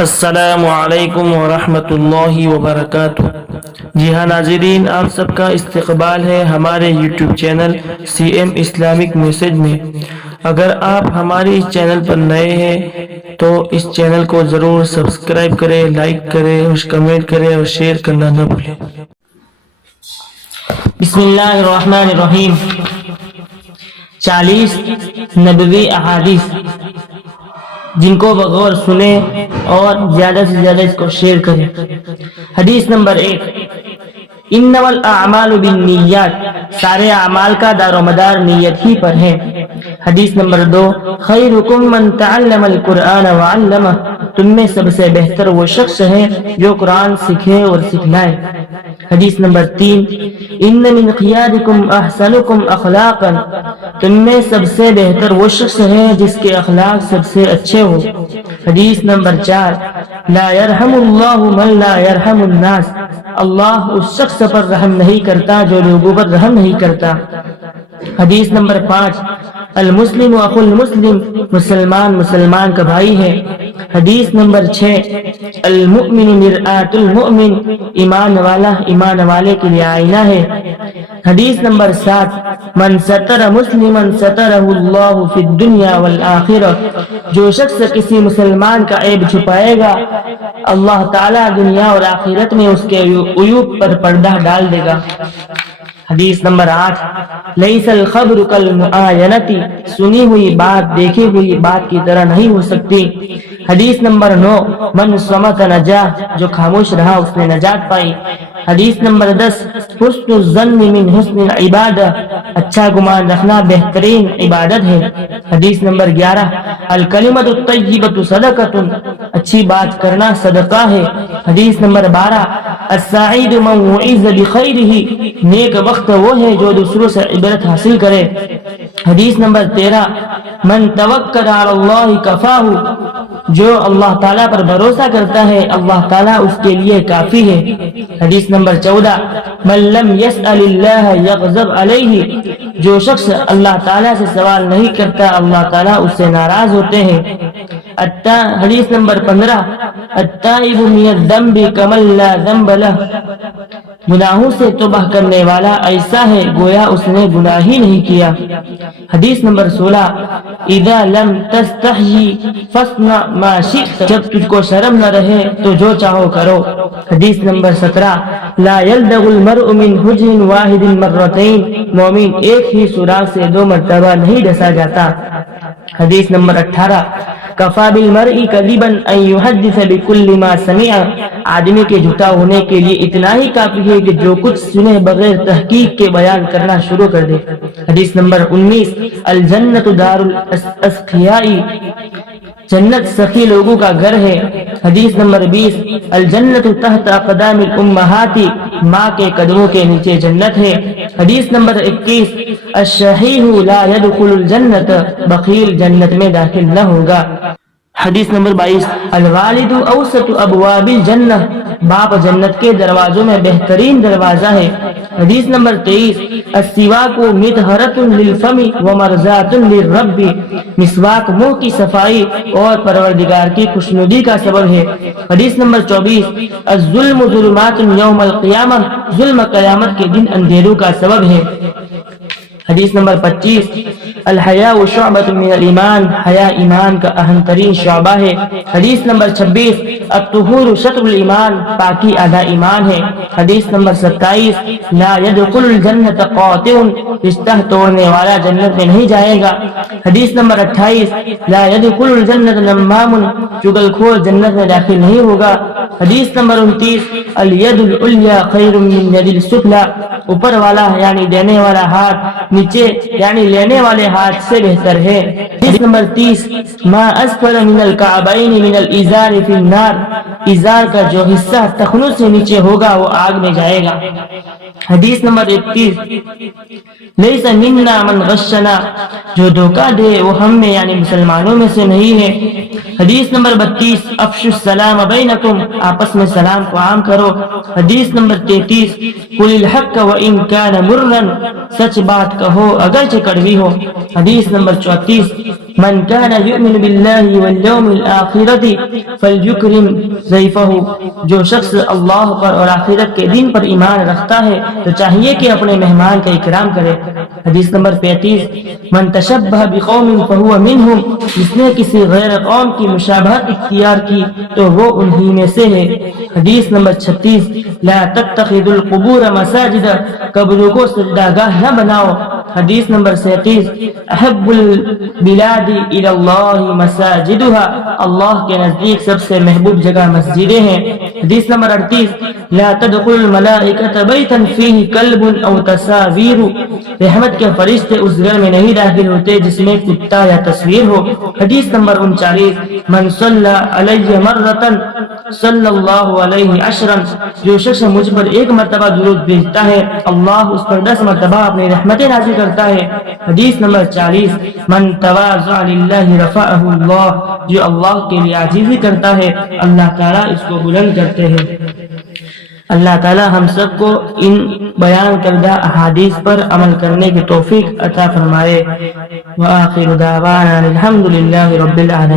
السلام علیکم ورحمۃ اللہ وبرکاتہ۔ جی ہاں ناظرین، آپ سب کا استقبال ہے ہمارے YouTube channel C M Islamic message میں۔ اگر آپ ہمارے اس چینل پر نئے ہیں تو اس چینل کو ضرور سبسکرائب کریں، لائک کریں اور کمنٹ کریں اور شیئر کرنا نہ بھولیں۔ بسم اللہ الرحمن الرحیم۔ 40 نبوی احادیث جن کو بغور سنیں اور زیادہ سے زیادہ اس کو شیئر کریں۔ حدیث نمبر 1، انما الاعمال بالنیات، سارے اعمال کا دار و مدار نیت ہی پر ہے۔ حدیث نمبر 2، خیرکم من تعلم القرآن وعلمہ، تم میں سب سے بہتر وہ شخص ہے جو قرآن سکھے اور سکھلائے۔ حدیث نمبر 3، ان من خیارکم احسنکم اخلاقا، تم میں سب سے بہتر وہ شخص ہے جس کے اخلاق سب سے اچھے ہو۔ حدیث نمبر 4، لا يرحم اللہ من لا يرحم الناس، اللہ اس شخص پر رحم نہیں کرتا جو لوگوں پر رحم نہیں کرتا۔ حدیث نمبر 5، المسلم اخو المسلم، مسلمان مسلمان کا بھائی ہے۔ حدیث نمبر 6، المؤمن مرآۃ المؤمن، ایمان والا ایمان والے کے لیے آئینہ ہے۔ حدیث نمبر 7، من ستر مسلما سترہ اللہ فی الدنیا والآخرہ، جو شخص کسی مسلمان کا عیب چھپائے گا اللہ تعالیٰ دنیا اور آخرت میں اس کے عیوب پر پردہ ڈال دے گا۔ حدیث نمبر 8، لیس الخبر کالمعاینۃ، سنی ہوئی بات دیکھی ہوئی بات کی طرح نہیں ہو سکتی۔ حدیث نمبر 9، من صمت نجا، جو خاموش رہا اس نے نجات پائی۔ حدیث نمبر 10، حسن الظن من حسن العبادہ، اچھا گمان رکھنا بہترین عبادت ہے۔ حدیث نمبر 11، الکلمۃ الطیبۃ صدقۃ، اچھی بات کرنا صدقہ ہے۔ حدیث نمبر 12، السعید من وعظ بخیرہ، نیک وقت وہ ہے جو دوسروں سے عبرت حاصل کرے۔ حدیث نمبر 13، من توکل علی اللہ کفاہ، جو اللہ تعالیٰ پر بھروسہ کرتا ہے اللہ تعالیٰ اس کے لیے کافی ہے۔ حدیث نمبر 14، من لم یسأل اللہ یغضب علیہ، جو شخص اللہ تعالیٰ سے سوال نہیں کرتا اللہ تعالیٰ اس سے ناراض ہوتے ہیں۔ حدیث نمبر 15، التائب من الذنب کمن لا ذنب لہ، گناہوں سے توبہ کرنے والا ایسا ہے گویا اس نے گناہ ہی نہیں کیا۔ حدیث نمبر 16، اذا لم تستحی فاصنع ما شئت، جب تجھ کو شرم نہ رہے تو جو چاہو کرو۔ حدیث نمبر 17، لا يلدغ المرء من حجر واحد مرتين، مومن ایک ہی سوراخ سے 2 مرتبہ نہیں ڈسا جاتا۔ حدیث نمبر 18، کفا بالمرء کذبا ان یحدث بکل ما سمع، آدمی کے جھوٹا ہونے کے لیے اتنا ہی کافی ہے کہ جو کچھ سنے بغیر تحقیق کے بیان کرنا شروع کر دے۔ حدیث نمبر 19، الجنت دار الاسقیاء، جنت سخی لوگوں کا گھر ہے۔ حدیث نمبر 20، الجنت تحت اقدام الامہات، ماں کے قدموں کے نیچے جنت ہے۔ حدیث نمبر 21، الشحیح لا يدخل الجنت، بخیل جنت میں داخل نہ ہوگا۔ حدیث نمبر 22، الوالد اوسط ابواب الجنہ، باپ جنت کے دروازوں میں بہترین دروازہ ہے۔ حدیث نمبر 23، السواک مطہرۃ للفم ومرضاۃ للرب، مسواک منہ کی صفائی اور پروردگار کی خوشنودی کا سبب ہے۔ حدیث نمبر 24، الظلم ظلمات یوم القیامہ، ظلم قیامت کے دن اندھیروں کا سبب ہے۔ حدیث نمبر 25، الحیاء شعبۃ من الایمان، حیا ایمان کا اہم ترین شعبہ ہے۔ حدیث نمبر 26، الطہور شطر الایمان، پاکی آدھا ایمان ہے۔ حدیث نمبر 27، لا يدخل الجنت قاطع، رشتہ توڑنے والا جنت میں نہیں جائے گا۔ حدیث نمبر 28، لا يدخل الجنت نمام، چغل خور جنت میں داخل نہیں ہوگا۔ حدیث نمبر 29، الید العلیٰ خیر من ید السفلی، اوپر والا یعنی دینے والا ہاتھ نیچے یعنی لینے والے ہاتھ سے بہتر ہے۔ حدیث نمبر 30، ما اسفل من الکعبین من الازار فی النار، ازار کا جو حصہ ٹخنوں سے نیچے ہوگا وہ آگ میں جائے گا۔ حدیث نمبر 31، لیس منا من غشنا، جو دھوکہ دے وہ ہم میں یعنی مسلمانوں میں سے نہیں ہے۔ حدیث نمبر 32، افشوا السلام بینکم، آپس میں سلام کو عام کرو۔ حدیث نمبر 33، قل الحق وان کان مرا، سچ بات کہو اگرچہ کڑوی ہو۔ حدیث نمبر 34، من كان يؤمن بالله واليوم الآخرة فليكرم ضيفه، جو شخص اللہ پر اور آخرت کے دن پر ایمان رکھتا ہے تو چاہیے کہ اپنے مہمان کا اکرام کرے۔ حدیث نمبر 35، من تشبہ بقوم فهو منهم، جس نے کسی غیر قوم کی مشابہت اختیار کی تو وہ انہی میں سے ہے۔ حدیث نمبر 36، لا تتخذوا القبور مساجد، قبروں کو سجدہ گاہ نہ بناؤ۔ حدیث نمبر 37، احب البلاد الی اللہ مساجدها، اللہ کے نزدیک سب سے محبوب جگہ مسجدیں ہیں۔ حدیث نمبر 38، لا تدخل الملائکۃ بیتا فیہ کلب او تصاویر، رحمت کے فرشتے اس گھر میں نہیں داخل ہوتے جس میں کتا یا تصویر ہو۔ حدیث نمبر 39، من صلی علی مرۃ صلی اللہ علیہ عشرا، جو شخص مجھ پر ایک مرتبہ درود بھیجتا ہے اللہ اس پر 10 مرتبہ اپنی رحمتیں نازل کرتا ہے۔ حدیث نمبر 40، من تواضع للہ رفعہ اللہ، جو اللہ کے لیے عاجزی کرتا ہے اللہ تعالیٰ اس کو بلند کرتے ہیں۔ اللہ تعالیٰ ہم سب کو ان بیان کردہ احادیث پر عمل کرنے کی توفیق عطا فرمائے۔ وآخر دعوانا الحمد للہ رب العالمین۔